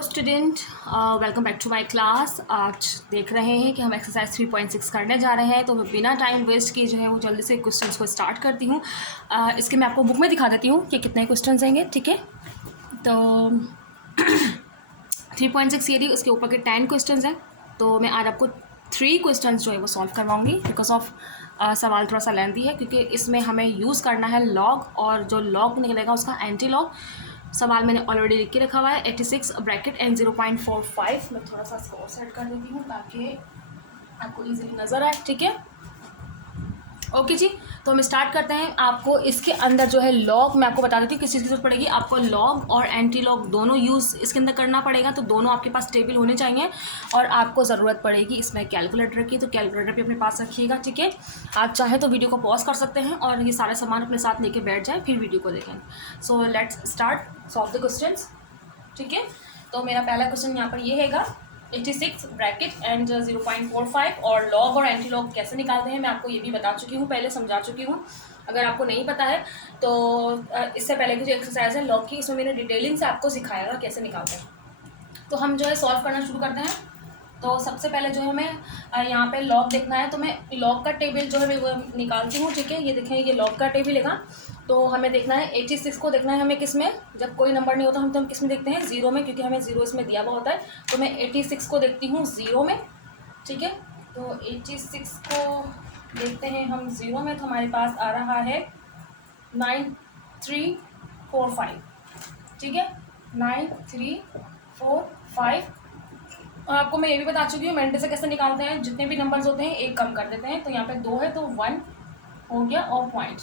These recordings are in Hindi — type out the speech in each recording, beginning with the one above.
Hello student, welcome back to my class. आज देख रहे हैं कि हम एक्सरसाइज 3.6 करने जा रहे हैं, तो मैं बिना टाइम वेस्ट किए जो है वो जल्दी से क्वेश्चंस को स्टार्ट करती हूँ। इसके मैं आपको बुक में दिखा देती हूँ कि कितने क्वेश्चंस होंगे, ठीक है। तो 3.6 यदि उसके ऊपर के 10 क्वेश्चंस हैं, तो मैं आज आपको 3 क्वेश्चंस जो है वो सॉल्व करवाऊँगी। बिकॉज ऑफ सवाल थोड़ा सा लेंथी है, क्योंकि इसमें हमें यूज़ करना है लॉग, और जो लॉग निकलेगा उसका एंटी लॉग। सवाल मैंने ऑलरेडी लिख के रखा हुआ है 86 ब्रैकेट एंड 0.45। मैं थोड़ा सा स्कोर सेट कर देती हूँ ताकि आपको इजीली नज़र आए, ठीक है। ओके जी, तो हम स्टार्ट करते हैं। आपको इसके अंदर जो है लॉग, मैं आपको बता देती हूँ किस चीज़ की जरूरत पड़ेगी। आपको लॉग और एंटी लॉग दोनों यूज़ इसके अंदर करना पड़ेगा, तो दोनों आपके पास टेबल होने चाहिए। और आपको ज़रूरत पड़ेगी इसमें कैलकुलेटर की, तो कैलकुलेटर भी अपने पास रखिएगा, ठीक है। आप चाहे तो वीडियो को पॉज कर सकते हैं और ये सारे सामान अपने साथ लेके बैठ जाए, फिर वीडियो को देखें। So let's start solve the questions, ठीक है। तो मेरा पहला क्वेश्चन यहाँ पर ये हैगा 86 ब्रैकेट एंड 0.45, और लॉग और एंटी लॉग कैसे निकालते हैं मैं आपको ये भी बता चुकी हूँ, पहले समझा चुकी हूँ। अगर आपको नहीं पता है तो इससे पहले की जो एक्सरसाइज है लॉग की, इसमें मैंने डिटेलिंग से आपको सिखाया कैसे निकालते हैं। तो हम जो है सॉल्व करना शुरू करते हैं। तो सबसे पहले जो है हमें यहाँ पे लॉग देखना है, तो मैं लॉग का टेबल जो है वो निकालती हूँ, ठीक है। ये देखें, ये लॉग का टेबल है। तो हमें देखना है 86 को देखना है हमें किस में, जब कोई नंबर नहीं होता हम किस में देखते हैं, जीरो में, क्योंकि हमें जीरो इसमें दिया हुआ होता है। तो मैं 86 को देखती हूँ जीरो में, ठीक है। तो 86 को देखते हैं हम जीरो में, तो हमारे पास आ रहा है 9345, ठीक है, 9345। और आपको मैं ये भी बता चुकी हूँ मेंडे से कैसे निकालते हैं। जितने भी नंबर्स होते हैं एक कम कर देते हैं, तो यहाँ पे 2 है तो 1 हो गया और पॉइंट,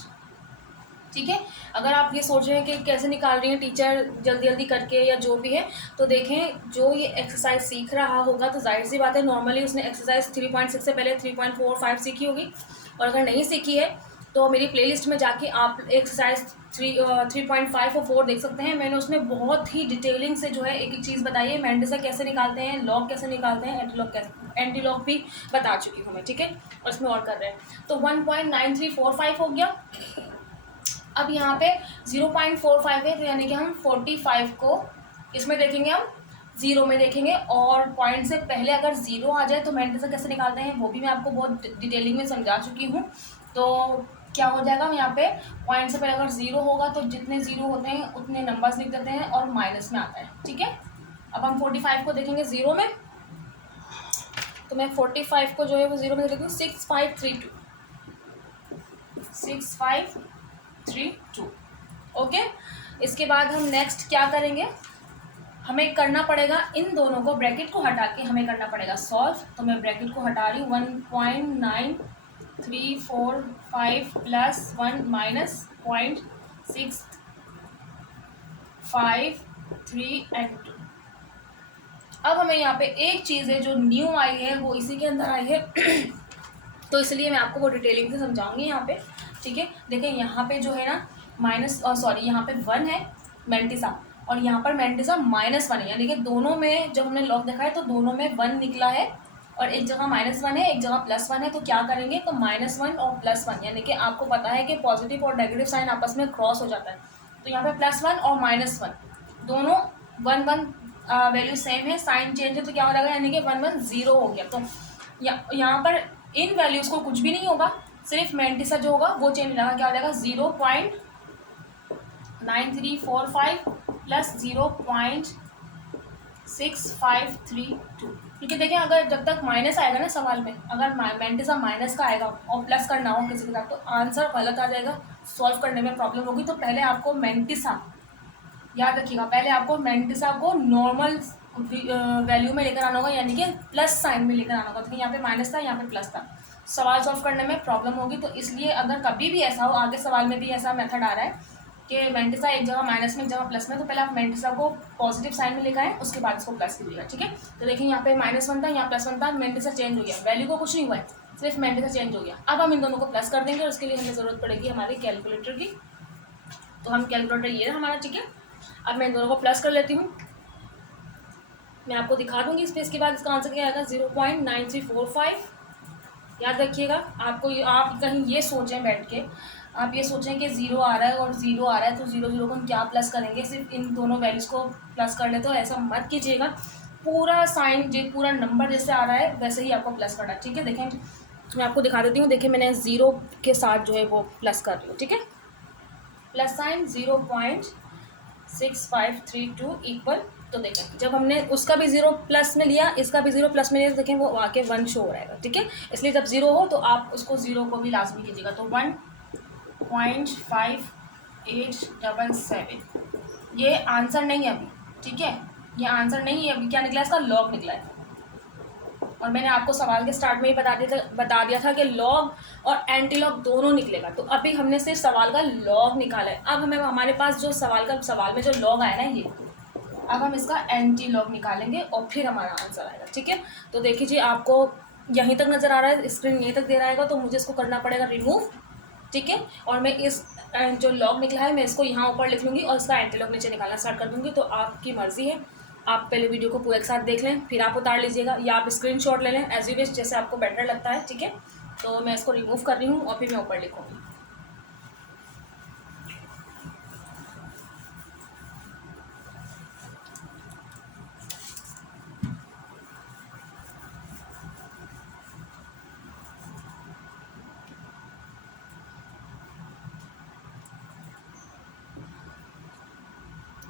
ठीक है। अगर आप ये सोच रहे हैं कि कैसे निकाल रही हैं टीचर जल्दी जल्दी करके या जो भी है, तो देखें जो ये एक्सरसाइज सीख रहा होगा तो जाहिर सी बात है नॉर्मली उसने एक्सरसाइज 3.6 से पहले 3.45 सीखी होगी। और अगर नहीं सीखी है तो मेरी प्लेलिस्ट में जाके आप एक्सरसाइज 3.5 और 4 देख सकते हैं। मैंने उसमें बहुत ही डिटेलिंग से जो है एक एक चीज़ बताई है, मेंडे से कैसे निकालते हैं, लॉग कैसे निकालते हैं, एंटी लॉग भी बता चुकी हूँ मैं, ठीक है। और इसमें और कर रहे हैं, तो 1.9345 हो गया। अब यहाँ पे 0.45 है, तो यानी कि हम 45 को इसमें देखेंगे, हम जीरो में देखेंगे। और पॉइंट से पहले अगर जीरो आ जाए तो मेंडे से कैसे निकालते हैं वो भी मैं आपको बहुत डिटेलिंग में समझा चुकी हूँ। तो क्या हो जाएगा, यहाँ पे पॉइंट से पहले अगर जीरो होगा तो जितने जीरो होते हैं उतने नंबर्स लिख देते हैं और माइनस में आता है, ठीक है। अब हम 45 को देखेंगे जीरो में, तो मैं 45 को जो है वो जीरो में लिखती हूँ 6532, 6532, ओके। इसके बाद हम नेक्स्ट क्या करेंगे, हमें करना पड़ेगा इन दोनों को, ब्रैकेट को हटा के हमें करना पड़ेगा सॉल्व। तो मैं ब्रैकेट को हटा रही हूँ, 1.9345 प्लस 1 माइनस 0.653 एंड 2। अब हमें यहाँ पे एक चीज़ है जो न्यू आई है, वो इसी के अंदर आई है तो इसलिए मैं आपको वो डिटेलिंग से समझाऊंगी यहाँ पे, ठीक है। देखें यहाँ पे जो है ना माइनस, सॉरी यहाँ पे 1 है मेंटिसा, और यहाँ पर मेंटिसा -1 है। यानी कि दोनों में जब हमने लॉग देखा है तो दोनों में 1 निकला है, और एक जगह -1 है एक जगह +1 है। तो क्या करेंगे, तो -1 और +1, यानी कि आपको पता है कि पॉजिटिव और नेगेटिव साइन आपस में क्रॉस हो जाता है। तो यहाँ पे +1 और -1 दोनों 1 वैल्यू सेम है, साइन चेंज है, तो क्या हो जाएगा, यानी कि 1 1 0 हो गया। तो यहाँ पर इन वैल्यूज़ को कुछ भी नहीं होगा, सिर्फ मेंटिसा जो होगा वो चेंज रहेगा। क्या हो जाएगा, 0.9345 प्लस 0.6532, क्योंकि देखें अगर जब तक माइनस आएगा ना सवाल में, अगर मेंटिसा माइनस का आएगा और प्लस करना हो किसी के साथ, तो आंसर गलत आ जाएगा, सॉल्व करने में प्रॉब्लम होगी। तो पहले आपको मेंटिसा याद रखिएगा, पहले आपको मेंटिसा को नॉर्मल वैल्यू में लेकर आना होगा, यानी कि प्लस साइन में लेकर आना होगा। तो यहाँ पे माइनस था, यहाँ पे प्लस था, सवाल सॉल्व करने में प्रॉब्लम होगी। तो इसलिए अगर कभी भी ऐसा हो, आगे सवाल में भी ऐसा मेथड आ रहा है कि मेंटिसा एक जगह माइनस में एक जगह प्लस में, तो पहले आप मेंटिसा को पॉजिटिव साइन में लेकर आए, उसके बाद इसको प्लस कीजिएगा, ठीक है। तो देखिए यहाँ पे -1 था, यहाँ +1 था, मेंटिसा चेंज हो गया, वैल्यू को कुछ नहीं हुआ है, सिर्फ मेंटिसा चेंज हो गया। अब हम इन दोनों को प्लस कर देंगे और उसके लिए हमें ज़रूरत पड़ेगी हमारी कैलकुलेटर की। तो हम कैलकुलेटर ये है हमारा, ठीक है। अब मैं इन दोनों को प्लस कर लेती हूँ, मैं आपको दिखा दूंगी इस पे। इसके बाद इसका आंसर क्या आएगा, 0.9345। याद रखिएगा, आपको आप कहीं ये सोचें बैठ के आप ये सोचें कि ज़ीरो आ रहा है और ज़ीरो आ रहा है तो ज़ीरो ज़ीरो को हम क्या प्लस करेंगे, सिर्फ इन दोनों वैल्यूज़ को प्लस कर ले, तो ऐसा मत कीजिएगा। पूरा साइन जो पूरा नंबर जैसे आ रहा है वैसे ही आपको प्लस करना है, ठीक है। देखें मैं आपको दिखा देती हूँ, देखिए मैंने ज़ीरो के साथ जो है वो प्लस कर रही हूँ, ठीक है। प्लस साइन 0.6532 इक्वल, तो देखें जब हमने उसका भी ज़ीरो प्लस में लिया, इसका भी ज़ीरो प्लस में लिया, तो देखें वो आके 1 शो हो रहेगा, ठीक है। इसलिए जब ज़ीरो हो तो आप उसको ज़ीरो को भी लाजमी कीजिएगा। तो 1.5877 ये आंसर नहीं है अभी, ठीक है, ये आंसर नहीं है अभी। क्या निकला, इसका लॉग निकला है। और मैंने आपको सवाल के स्टार्ट में ही बता दिया था कि लॉग और एंटी लॉग दोनों निकलेगा। तो अभी हमने सिर्फ सवाल का लॉग निकाला है। अब हमें हमारे पास जो सवाल में जो लॉग आया ना ये, अब हम इसका एंटी लॉग निकालेंगे और फिर हमारा आंसर आएगा, ठीक है। तो देखिए आपको यहीं तक नज़र आ रहा है, स्क्रीन यहीं तक दे रहा है, तो मुझे इसको करना पड़ेगा रिमूव, ठीक है। और मैं इस जो लॉग निकला है मैं इसको यहाँ ऊपर लिख लूँगी और इसका एंटी लॉग नीचे निकालना स्टार्ट कर दूँगी। तो आपकी मर्ज़ी है, आप पहले वीडियो को पूरे एक साथ देख लें, फिर आप उतार लीजिएगा या आप स्क्रीनशॉट ले लें, एज यू विश, जैसे आपको बेटर लगता है, ठीक है। तो मैं इसको रिमूव कर रही हूँ और फिर मैं ऊपर लिखूँगी।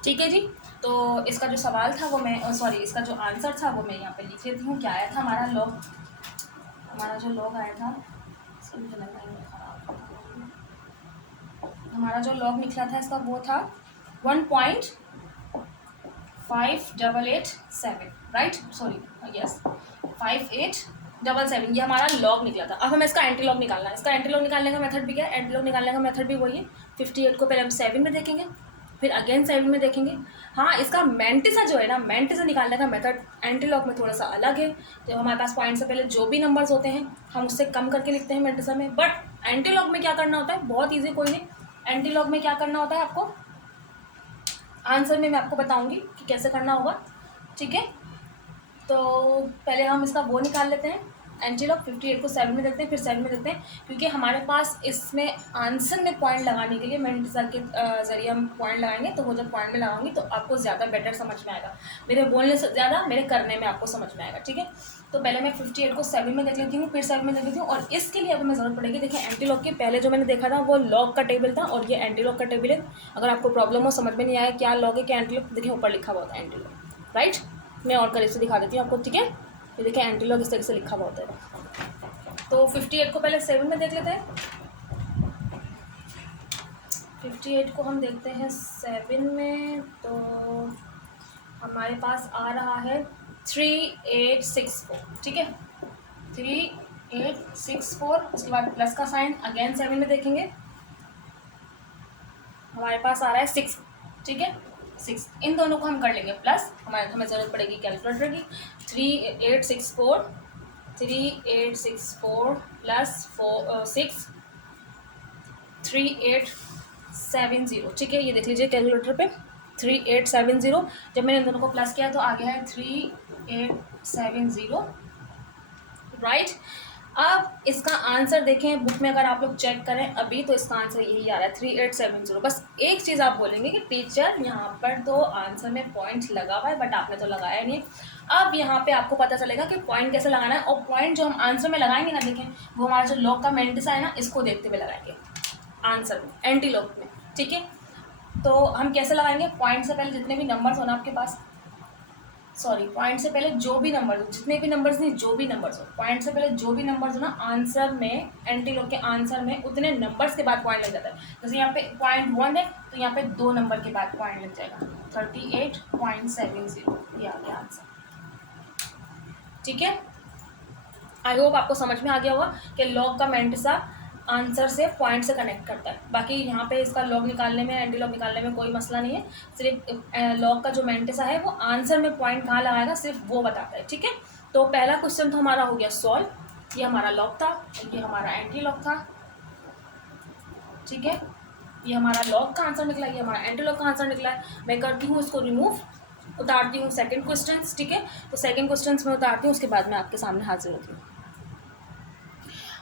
ठीक है जी। तो इसका जो सवाल था वो मैं सॉरी इसका जो आंसर था वो मैं यहाँ पे लिख लेती हूँ। क्या आया था हमारा लॉग, हमारा जो लॉग आया था, हमारा जो लॉग निकला था इसका वो था 1.5887, राइट, सॉरी यस 5877, ये हमारा लॉग निकला था। अब हमें इसका एंटी लॉग निकालना है। इसका एंटी लॉग निकालने का मेथड भी क्या है, एंटी लॉग निकालने का मेथड भी वही है। 58 को पहले हम 7 में देखेंगे, फिर अगेन 7 में देखेंगे। हाँ, इसका मेंटिसा जो है ना, मेंटिसा निकालने का मेथड एंटी लॉग में थोड़ा सा अलग है। तो हमारे पास पॉइंट से पहले जो भी नंबर्स होते हैं हम उससे कम करके लिखते हैं मेंटिसा में। बट एंटी लॉग में क्या करना होता है, बहुत ईजी, कोई नहीं। एंटी लॉग में क्या करना होता है आपको, आंसर में मैं आपको बताऊंगी कि कैसे करना होगा, ठीक है। तो पहले हम इसका वो निकाल लेते हैं एंटी लॉग। 58 को 7 में देखते हैं, फिर 7 में देखते हैं, क्योंकि हमारे पास इसमें आंसर में पॉइंट लगाने के लिए मेंटिसा के ज़रिए हम पॉइंट लगाएंगे। तो वो जब पॉइंट में लगाऊंगी तो आपको ज़्यादा बेटर समझ में आएगा, मेरे बोलने से ज़्यादा मेरे करने में आपको समझ में आएगा, ठीक है। तो पहले मैं 58 को 7 में देख लेती हूँ, फिर 7 में देख लेती हूँ। और इसके लिए अब हमें ज़रूरत पड़ेगी, देखिए एंटी लॉग के पहले जो मैंने देखा था वो लॉग का टेबल था और ये एंटी लॉग का टेबल है। अगर आपको प्रॉब्लम हो, समझ में नहीं आया क्या लॉग है क्या एंटी लॉग, देखिए ऊपर लिखा हुआ होता है एंटी लॉग, राइट। मैं और करीब से दिखा देती हूँ आपको, ठीक है। ये देखिए एंटी लॉग इस तरह से लिखा हुआ होता है। तो 58 को पहले 7 में देख लेते हैं। 58 को हम देखते हैं 7 में, तो हमारे पास आ रहा है 3864, ठीक है, 3864। उसके बाद प्लस का साइन, अगेन 7 में देखेंगे, हमारे पास आ रहा है 6, ठीक है, 6। इन दोनों को हम कर लेंगे प्लस, हमें ज़रूरत पड़ेगी कैलकुलेटर की। 3864 प्लस 6 3870, ठीक है। ये देख लीजिए कैलकुलेटर पे 3870। जब मैंने इन दोनों को प्लस किया तो आ गया है 3870, राइट। अब इसका आंसर देखें बुक में, अगर आप लोग चेक करें अभी, तो इसका आंसर यही आ रहा है 3870। बस एक चीज़ आप बोलेंगे कि टीचर यहाँ पर तो आंसर में पॉइंट लगा हुआ है बट आपने तो लगाया नहीं। अब यहाँ पे आपको पता चलेगा कि पॉइंट कैसे लगाना है। और पॉइंट जो हम आंसर में लगाएंगे ना, देखें वो हमारा जो लॉग का मेंटिसा है ना, इसको देखते हुए लगाएंगे आंसर में, एंटी लॉग में, ठीक है। तो हम कैसे लगाएंगे, पॉइंट से पहले जितने भी नंबर्स हो ना आपके पास, सॉरी पॉइंट से पहले जो भी नंबर हो, जितने भी नंबर्स नहीं, जो भी नंबर्स हो, पॉइंट से पहले जो भी नंबर्स हो ना आंसर में, एंटी लॉग के आंसर में उतने नंबर्स के बाद पॉइंट लग जाता है। जैसे यहाँ पे .1 है तो यहाँ पे 2 नंबर के बाद पॉइंट लग जाएगा, 38.70, ये आ गया आंसर, ठीक है। आई होप आपको समझ में आ गया होगा कि लॉग का मेंटिसा आंसर से पॉइंट से कनेक्ट करता है। बाकी यहाँ पे इसका लॉग निकालने में, एंटी लॉग निकालने में कोई मसला नहीं है। सिर्फ लॉग का जो मेंटिसा है वो आंसर में पॉइंट कहाँ लगाएगा सिर्फ वो बताता है, ठीक है। तो पहला क्वेश्चन तो हमारा हो गया सॉल्व। ये हमारा लॉग था, ये हमारा एंटी लॉग था, ठीक है। ये हमारा लॉग का आंसर निकला, ये हमारा एंटी लॉग का आंसर निकला है। मैं करती हूँ इसको रिमूव, उतारती हूँ सेकेंड क्वेश्चन, ठीक है। तो सेकेंड क्वेश्चन में उतारती हूँ, उसके बाद मैं आपके सामने हाजिर होती हूँ।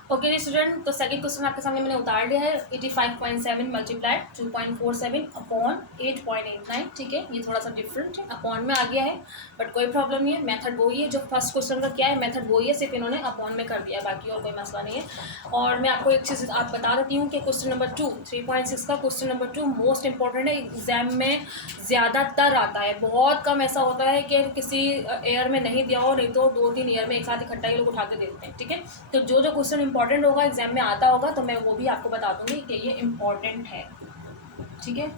ओके जी स्टूडेंट, तो सेकंड क्वेश्चन आपके सामने मैंने उतार दिया है 85.7 मल्टीप्लाइड 2.47 अपॉन 8.89। ठीक है, ये थोड़ा सा डिफरेंट है, अपॉन में आ गया है, बट कोई प्रॉब्लम नहीं है, मेथड वही है जो फर्स्ट क्वेश्चन का क्या है, मेथड वही है, सिर्फ इन्होंने अपॉन में कर दिया, बाकी और कोई मसला नहीं है। और मैं आपको एक चीज़ आप बता देती हूँ कि क्वेश्चन नंबर 2 3.6 का क्वेश्चन नंबर 2 मोस्ट इंपॉर्टेंट है, एग्जाम में ज़्यादातर आता है, बहुत कम ऐसा होता है कि किसी ईयर में नहीं दिया हो, नहीं तो 2-3 ईयर में एक साथ इकट्ठा ही लोग उठा के देते हैं। ठीक है, तो जो जो क्वेश्चन इंपॉर्टेंट होगा एग्जाम में आता होगा तो मैं वो भी आपको बता दूंगी कि ये इंपॉर्टेंट है। ठीक है,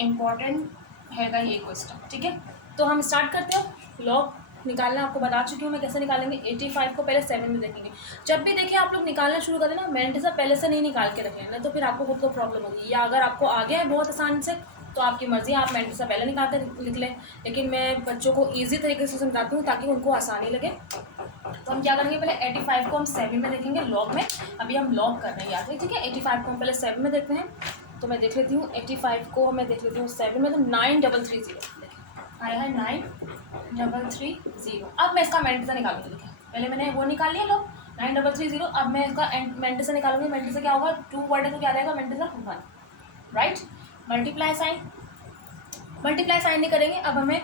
इंपॉर्टेंट हैगा ये क्वेश्चन। ठीक है, तो हम स्टार्ट करते हैं। लॉग निकालना आपको बता चुकी हूँ मैं कैसे निकालेंगे। 85 को पहले 7 में देखेंगे। जब भी देखिए आप लोग निकालना शुरू कर देना, मैंने पहले से नहीं निकाल के रखें, नहीं तो फिर आपको खुद को प्रॉब्लम होगी, या अगर आपको आ गया है बहुत आसान से तो आपकी मर्ज़ी, आप मैंने से पहले निकाल कर लिख लें, लेकिन मैं बच्चों को ईजी तरीके से समझाती हूँ ताकि उनको आसानी लगे। तो हम क्या करेंगे, पहले 85 को हम 7 में देखेंगे लॉग में, अभी हम लॉग कर रहे हैं याद है। ठीक है, 85 को हम पहले 7 में देखते हैं, तो मैं देख लेती हूँ 85 को मैं देख लेती हूँ 7 में, तो 9330 आया है 9330। अब मैं इसका मेंटेसा निकालूंगी। देखिए पहले मैंने वो निकाल लिया लॉग 9330, अब मैं इसका मेंटेसा निकालूंगी। मेंटेसा क्या होगा, 2 वर्ड है तो क्या रहेगा मेंटेसा 1, राइट। मल्टीप्लाई साइन नहीं करेंगे, अब हमें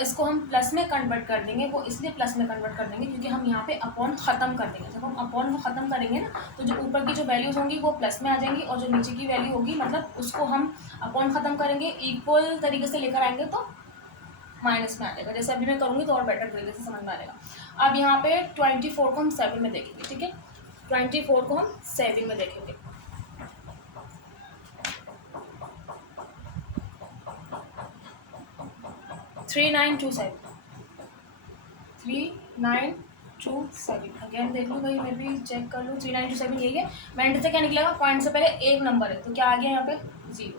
इसको हम प्लस में कन्वर्ट कर देंगे। वो इसलिए प्लस में कन्वर्ट कर देंगे क्योंकि हम यहाँ पे अपॉन ख़त्म कर देंगे। जब हम अपॉन को ख़त्म करेंगे ना, तो जो ऊपर की जो वैल्यूज़ होंगी वो प्लस में आ जाएंगी, और जो नीचे की वैल्यू होगी मतलब उसको हम अपॉन ख़त्म करेंगे, इक्वल तरीके से लेकर आएंगे तो माइनस में आ जाएगा। जैसे अभी मैं करूँगी तो और बेटर तरीके से समझ में आ जाएगा। अब यहाँ पे 24 को हम 7 में देखेंगे। ठीक है, 24 को हम 7 में देखेंगे। 3927 अगेन देख लूँ भाई, मैं भी चेक कर लूँ। 3927 यही है। मेंट से क्या निकलेगा, पॉइंट से पहले एक नंबर है तो क्या आ गया यहाँ पे 0।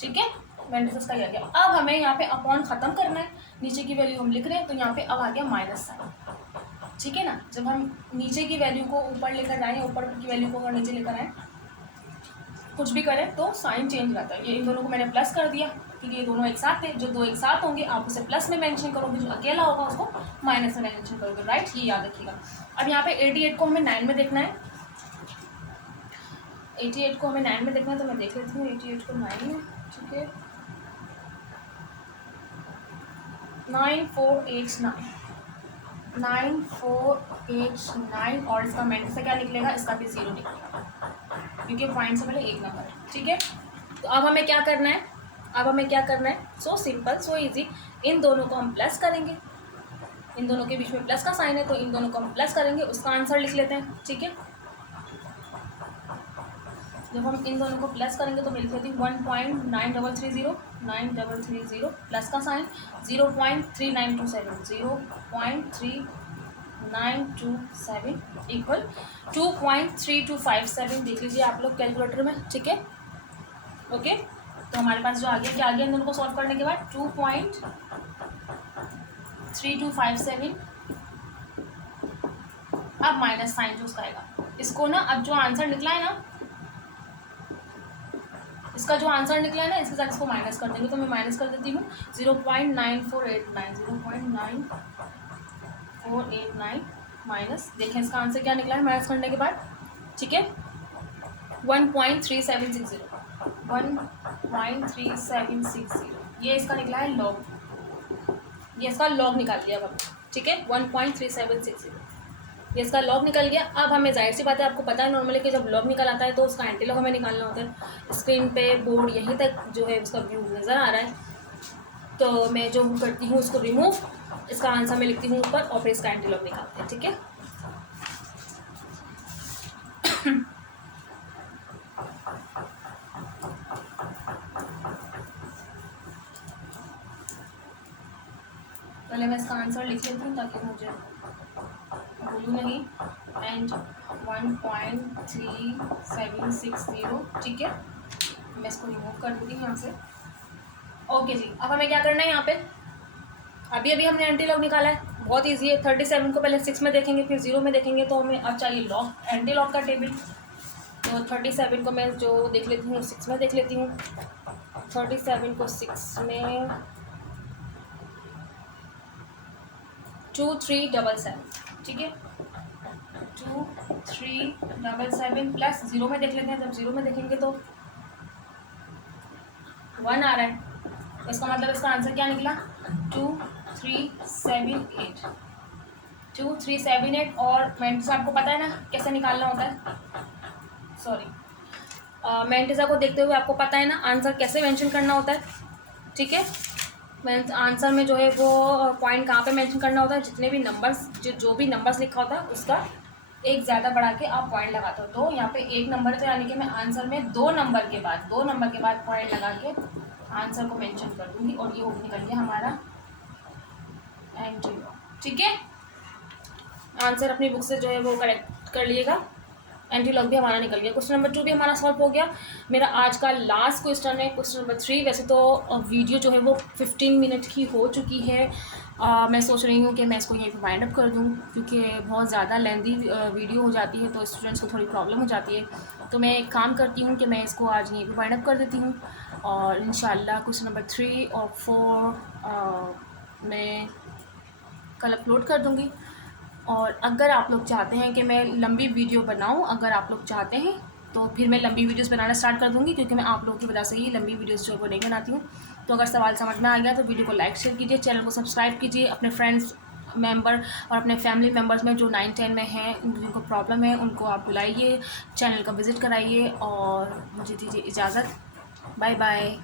ठीक है, मेंटेसेस का ही आ गया। अब हमें यहाँ पे अपॉन ख़त्म करना है, नीचे की वैल्यू हम लिख रहे हैं तो यहाँ पे अब आ गया माइनस साइन। ठीक है ना, जब हम नीचे की वैल्यू को ऊपर लेकर जाएँ, ऊपर की वैल्यू को अगर नीचे लेकर आएँ, कुछ भी करें तो साइन चेंज रहता है। ये इन दोनों को मैंने प्लस कर दिया क्योंकि ये दोनों एक साथ थे। जो दो एक साथ होंगे आप उसे प्लस में मेंशन करोगे, जो अकेला होगा उसको माइनस में मेंशन करोगे, राइट। ये याद रखिएगा। अब यहाँ पे 88 को हमें 9 में देखना है। 88 को हमें 9 में देखना है, तो मैं देख लेती हूँ 88 को 9 में। ठीक है, 9489 9489, और इसका मेंट से क्या निकलेगा, इसका भी 0 निकलेगा क्योंकि पॉइंट से पहले एक नंबर है। ठीक है, तो अब हमें क्या करना है, सो सिंपल सो इजी। इन दोनों को हम प्लस करेंगे, इन दोनों के बीच में प्लस का साइन है तो इन दोनों को हम प्लस करेंगे, उसका आंसर लिख लेते हैं। ठीक है, जब हम इन दोनों को प्लस करेंगे तो मैं लिख लेती हूँ 1.9330 प्लस का साइन 0.3927 0.3927 इक्वल 2.3257। देख लीजिए आप लोग कैलकुलेटर में। ठीक है, ओके, तो हमारे पास जो आ गया, क्या आ गया इन दोनों को सॉल्व करने के बाद 2.3257। अब माइनस साइन जो उसका आएगा, इसको ना, अब जो आंसर निकला है ना, इसका जो आंसर निकला है ना, इसके साथ इसको माइनस कर देंगे, तो मैं माइनस कर देती हूँ 0.9489 माइनस, देखें इसका आंसर क्या निकला है माइनस करने के बाद। ठीक है, 1.3760 ये इसका निकला है लॉग, ये इसका लॉग निकाल लिया अब। ठीक है, 1.3760 ये इसका लॉग निकल गया। अब हमें जाहिर सी बात है, आपको पता है नॉर्मली कि जब लॉग निकल आता है तो उसका एंटी लॉग हमें निकालना होता है। स्क्रीन पे बोर्ड यहीं तक जो है उसका व्यू नज़र आ रहा है, तो मैं जो करती हूँ उसको रिमूव, इसका आंसर मैं लिखती हूँ ऊपर और फिर इसका एंटी लॉग निकालते हैं। ठीक है, पहले मैं इसका आंसर लिख लेती हूँ ताकि मुझे भूलूँ नहीं। एंड 1.3760। ठीक है, मैं इसको रिमूव कर देती हूँ यहाँ से। ओके जी, अब हमें क्या करना है, यहाँ पे अभी हमने एंटी लॉग निकाला है, बहुत इजी है। 37 को पहले 6 में देखेंगे फिर 0 में देखेंगे, तो हमें अब चाहिए लॉग, एंटी लॉग का टेबल। तो 37 को मैं जो देख लेती हूँ 6 में देख लेती हूँ। 37 को 6 में 2377। ठीक है, 2377 प्लस ज़ीरो में देख लेते हैं। जब ज़ीरो में देखेंगे तो 1 आ रहा है, इसका मतलब इसका आंसर क्या निकला 2378। 2378 और मैंटिसा आपको पता है ना कैसे निकालना होता है, सॉरी मैंटिसा को देखते हुए आपको पता है ना आंसर कैसे मेंशन करना होता है, ठीक है। आंसर में जो है वो पॉइंट कहाँ पे मेंशन करना होता है, जितने भी नंबर्स जो भी नंबर्स लिखा होता है उसका एक ज़्यादा बढ़ा के आप पॉइंट लगाते हो। तो यहाँ पे एक नंबर तो यानी कि मैं आंसर में दो नंबर के बाद पॉइंट लगा के आंसर को मेंशन कर दूँगी और ये हो निकल गया हमारा एंट्री लॉग, ठीक है। आंसर अपनी बुक से जो है वो करेक्ट कर लीजिएगा। एंट्री लॉग भी हमारा निकल गया। क्वेश्चन नंबर 2 भी हमारा सॉल्व हो गया। मेरा आज का लास्ट क्वेश्चन है क्वेश्चन नंबर 3। वैसे तो वीडियो जो है वो 15 मिनट की हो चुकी है। मैं सोच रही हूँ कि मैं इसको यहीं पर वाइंड अप कर दूँ, क्योंकि बहुत ज़्यादा लेंदी वीडियो हो जाती है तो स्टूडेंट्स को थोड़ी प्रॉब्लम हो जाती है। तो मैं एक काम करती हूँ कि मैं इसको आज यहीं पर वाइंड अप कर देती हूँ और इंशाल्लाह क्वेश्चन नंबर 3 और 4 मैं कल अपलोड कर दूँगी। और अगर आप लोग चाहते हैं कि मैं लंबी वीडियो बनाऊं, अगर आप लोग चाहते हैं तो फिर मैं लंबी वीडियोस बनाना स्टार्ट कर दूंगी, क्योंकि मैं आप लोगों की वजह से ही लंबी वीडियोस जो है वो नहीं बनाती हूं। तो अगर सवाल समझ में आ गया तो वीडियो को लाइक शेयर कीजिए, चैनल को सब्सक्राइब कीजिए, अपने फ्रेंड्स मेंबर और अपने फैमिली मेम्बर्स में जो 9-10 में हैं जिनको प्रॉब्लम है उनको आप बुलाइए, चैनल का विज़िट कराइए और मुझे दीजिए इजाज़त। Bye bye.